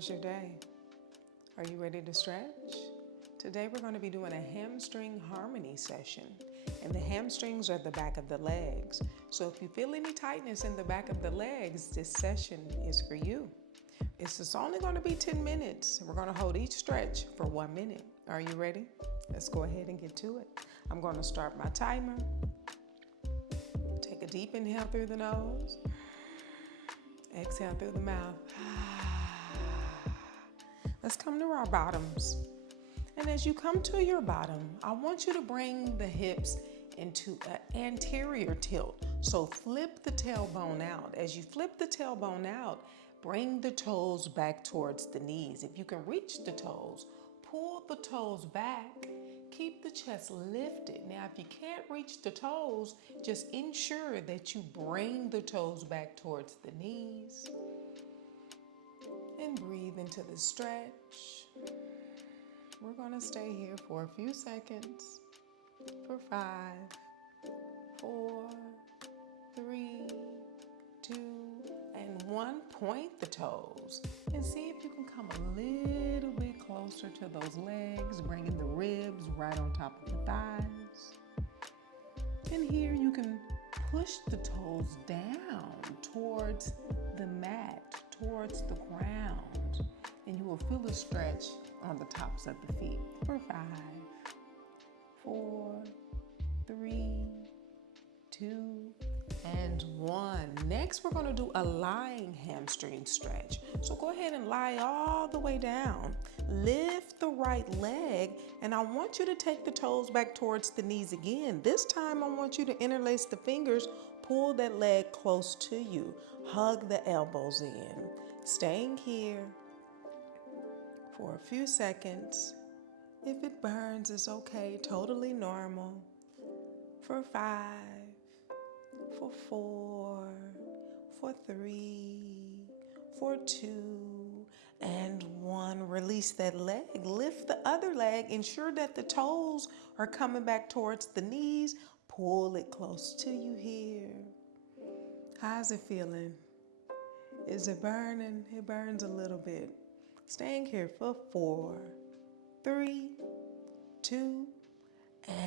was your day? Are you ready to stretch? Today we're going to be doing a hamstring harmony session. And the hamstrings are the back of the legs. So if you feel any tightness in the back of the legs, this session is for you. It's just only going to be 10 minutes. We're going to hold each stretch for 1 minute. Are you ready? Let's go ahead and get to it. I'm going to start my timer. Take a deep inhale through the nose. Exhale through the mouth. Let's come to our bottoms. And as you come to your bottom, I want you to bring the hips into an anterior tilt. So flip the tailbone out. As you flip the tailbone out, bring the toes back towards the knees. If you can reach the toes, pull the toes back. Keep the chest lifted. Now, if you can't reach the toes, just ensure that you bring the toes back towards the knees. And breathe into the stretch. We're going to stay here for a few seconds. For 5, 4, 3, 2, and 1. Point the toes and see if you can come a little bit closer to those legs, bringing the ribs right on top of the thighs. And here you can push the toes down towards the mat, towards the ground, and you will feel a stretch on the tops of the feet. For 5, 4, 3, 2, and 1. Next, we're going to do a lying hamstring stretch. So go ahead and lie all the way down. Lift the right leg, and I want you to take the toes back towards the knees again. This time, I want you to interlace the fingers, pull that leg close to you. Hug the elbows in. Staying here for a few seconds. If it burns, it's okay, totally normal. For 5, for 4, for 3, for 2, and 1. Release that leg. Lift the other leg. Ensure that the toes are coming back towards the knees. Pull it close to you here. How's it feeling? Is it burning? It burns a little bit. Staying here for 4, 3, 2,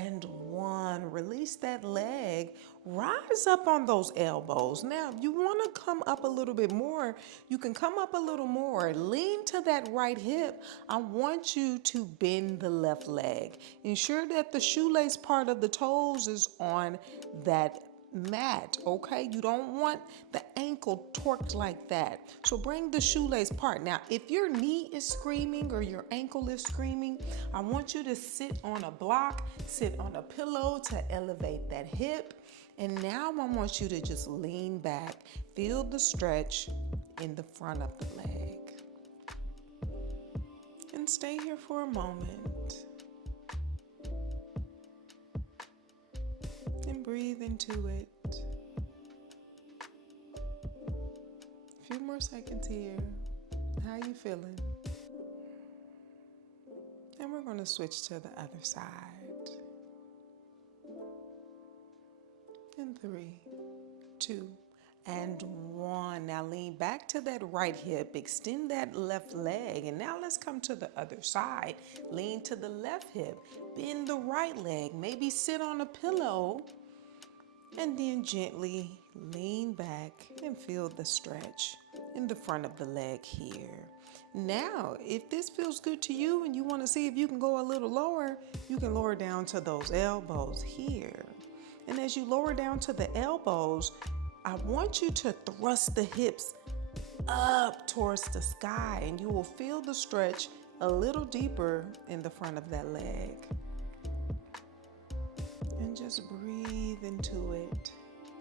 and 1. Release that leg. Rise up on those elbows. Now, if you want to come up a little bit more, you can come up a little more. Lean to that right hip. I want you to bend the left leg. Ensure that the shoelace part of the toes is on that mat, okay? You don't want the ankle torqued like that. So bring the shoelace part. Now, if your knee is screaming or your ankle is screaming, I want you to sit on a block, sit on a pillow to elevate that hip. And now I want you to just lean back. Feel the stretch in the front of the leg. And stay here for a moment. And breathe into it. A few more seconds here. How you feeling? And we're going to switch to the other side. And 3, 2, and 1. Now lean back to that right hip. Extend that left leg. And now let's come to the other side. Lean to the left hip. Bend the right leg. Maybe sit on a pillow. And then gently lean back and feel the stretch in the front of the leg here. Now, if this feels good to you and you want to see if you can go a little lower, you can lower down to those elbows here. And as you lower down to the elbows, I want you to thrust the hips up towards the sky, and you will feel the stretch a little deeper in the front of that leg. And just breathe into it.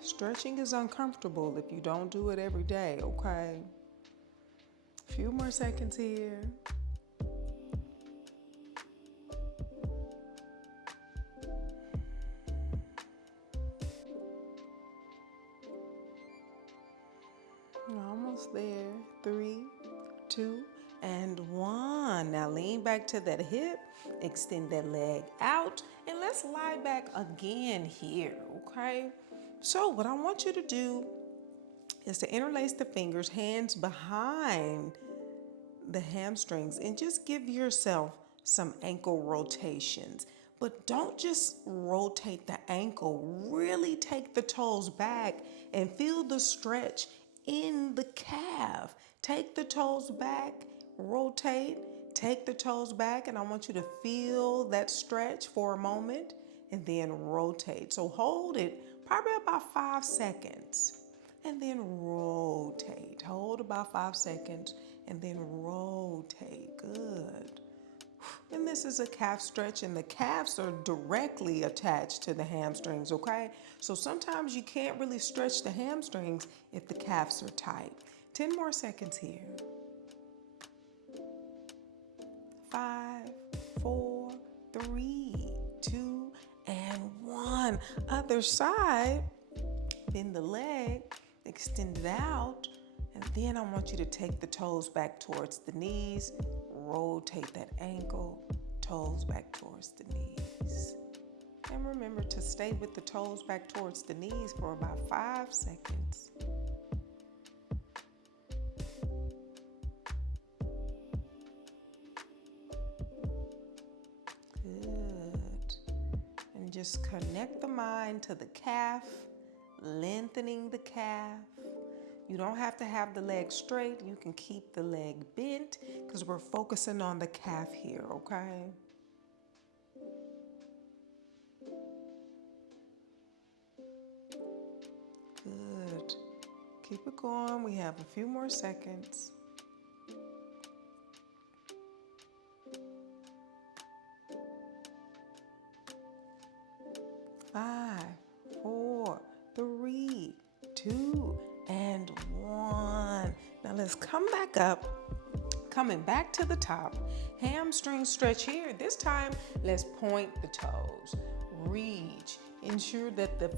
Stretching is uncomfortable if you don't do it every day, okay? A few more seconds here. You're almost there. 3, 2, and 1. Now lean back to that hip. Extend that leg out. And let's lie back again here, okay? So what I want you to do is to interlace the fingers, hands behind the hamstrings and just give yourself some ankle rotations. But don't just rotate the ankle, really take the toes back and feel the stretch in the calf. Take the toes back, rotate, take the toes back, and I want you to feel that stretch for a moment and then rotate. So hold it probably about 5 seconds and then rotate. Hold about 5 seconds and then rotate. Good. And this is a calf stretch, and the calves are directly attached to the hamstrings, okay? So sometimes you can't really stretch the hamstrings if the calves are tight. 10 more seconds here. 5, 4, 3, 2, and 1. Other side. Bend the leg, extend it out, and then I want you to take the toes back towards the knees, rotate that ankle, toes back towards the knees. And remember to stay with the toes back towards the knees for about 5 seconds. Good. And just connect the mind to the calf, lengthening the calf. You don't have to have the leg straight. You can keep the leg bent because we're focusing on the calf here, okay? Good. Keep it going. We have a few more seconds. 5, 4, 3, 2, and 1. Now let's come back up. Coming back to the top. Hamstring stretch here. This time, let's point the toes. Reach. Ensure that the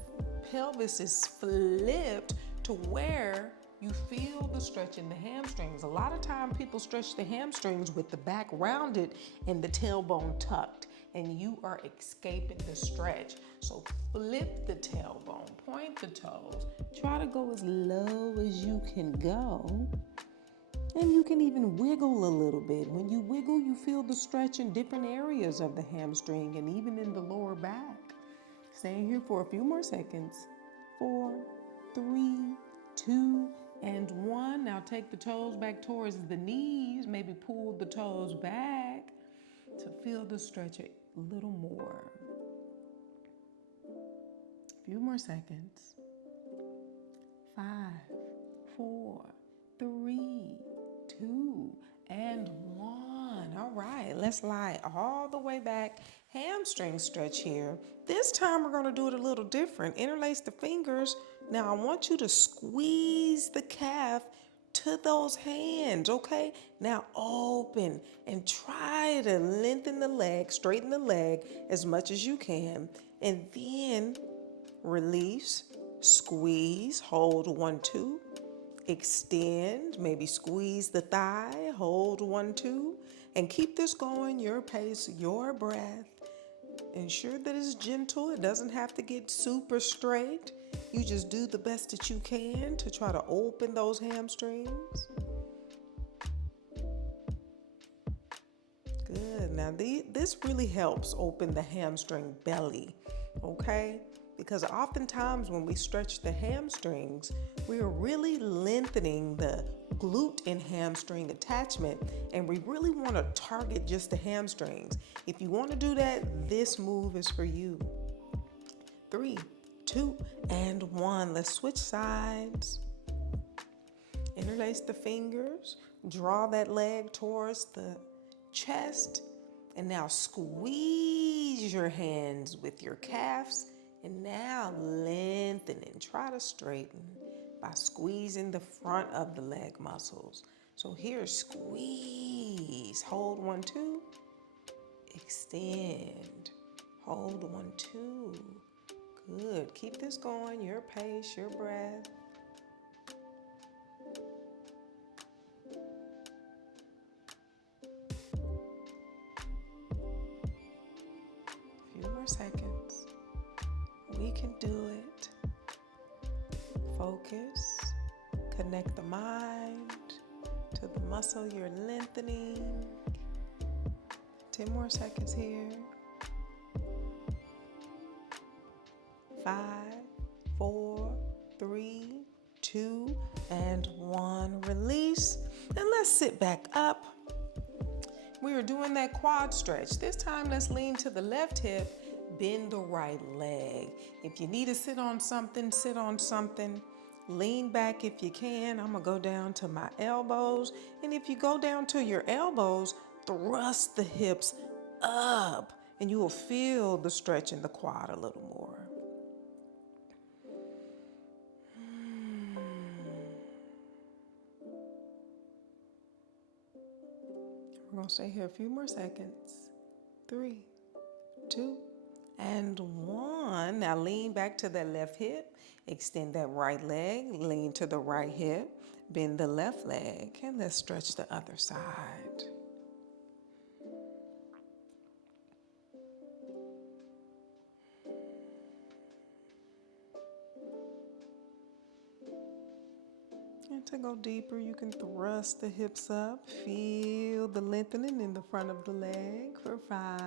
pelvis is flipped to where you feel the stretch in the hamstrings. A lot of time people stretch the hamstrings with the back rounded and the tailbone tucked, and you are escaping the stretch. So flip the tailbone, point the toes, try to go as low as you can go. And you can even wiggle a little bit. When you wiggle, you feel the stretch in different areas of the hamstring and even in the lower back. Staying here for a few more seconds. 4, 3, 2, and 1. Now take the toes back towards the knees. Maybe pull the toes back to feel the stretch a little more. A few more seconds. 5, 4, 3, 2, and 1. All right, let's lie all the way back. Hamstring stretch here. This time we're going to do it a little different. Interlace the fingers. Now I want you to squeeze the calf to those hands, okay? Now open and try to lengthen the leg, straighten the leg as much as you can, and then release, squeeze, hold 1, 2, extend, maybe squeeze the thigh, hold 1, 2, and keep this going, your pace, your breath. Ensure that it's gentle. It doesn't have to get super straight. You just do the best that you can to try to open those hamstrings. Good. Now this really helps open the hamstring belly, okay? Because oftentimes when we stretch the hamstrings, we are really lengthening the glute and hamstring attachment, and we really want to target just the hamstrings. If you want to do that, this move is for you. 3, 2, and 1. Let's switch sides. Interlace the fingers. Draw that leg towards the chest. And now squeeze your hands with your calves. And now lengthen and try to straighten by squeezing the front of the leg muscles. So here, squeeze. Hold 1, 2. Extend. Hold 1, 2. Good. Keep this going. Your pace, your breath. A few more seconds. We can do it. Focus. Connect the mind to to the muscle you're lengthening. 10 more seconds here. 5, 4, 3, 2, and 1. Release. And let's sit back up. We are doing that quad stretch. This time, let's lean to the left hip, bend the right leg. If you need to sit on something, sit on something. Lean back if you can. I'm gonna go down to my elbows. And if you go down to your elbows, thrust the hips up, and you will feel the stretch in the quad a little more. We're gonna stay here a few more seconds. 3, 2, and 1. Now lean back to that left hip. Extend that right leg. Lean to the right hip. Bend the left leg. And let's stretch the other side. And to go deeper, you can thrust the hips up. Feel the lengthening in the front of the leg for 5,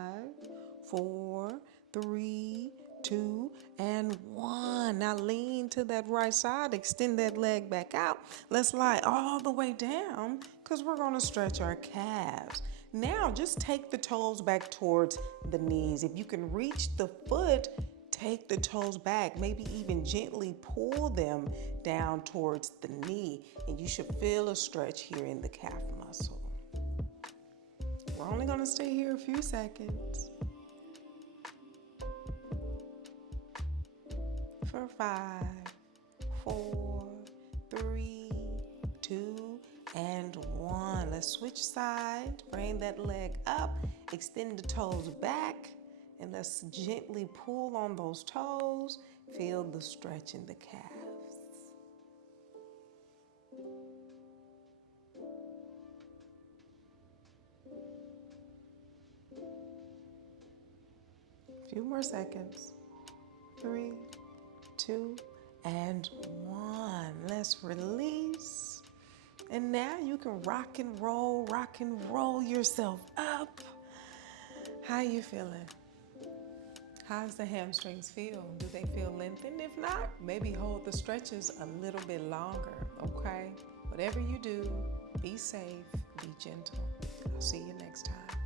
4, 3, 2, and 1. Now lean to that right side. Extend that leg back out. Let's lie all the way down because we're going to stretch our calves. Now just take the toes back towards the knees. If you can reach the foot, take the toes back, maybe even gently pull them down towards the knee, and you should feel a stretch here in the calf muscle. We're only going to stay here a few seconds. For 5, 4, 3, 2, and 1. Let's switch sides. Bring that leg up. Extend the toes back. And let's gently pull on those toes. Feel the stretch in the calves. A few more seconds. 3, 2, and 1. Let's release. And now you can rock and roll yourself up. How you feeling? How's the hamstrings feel? Do they feel lengthened? If not, maybe hold the stretches a little bit longer, okay? Whatever you do, be safe, be gentle. I'll see you next time.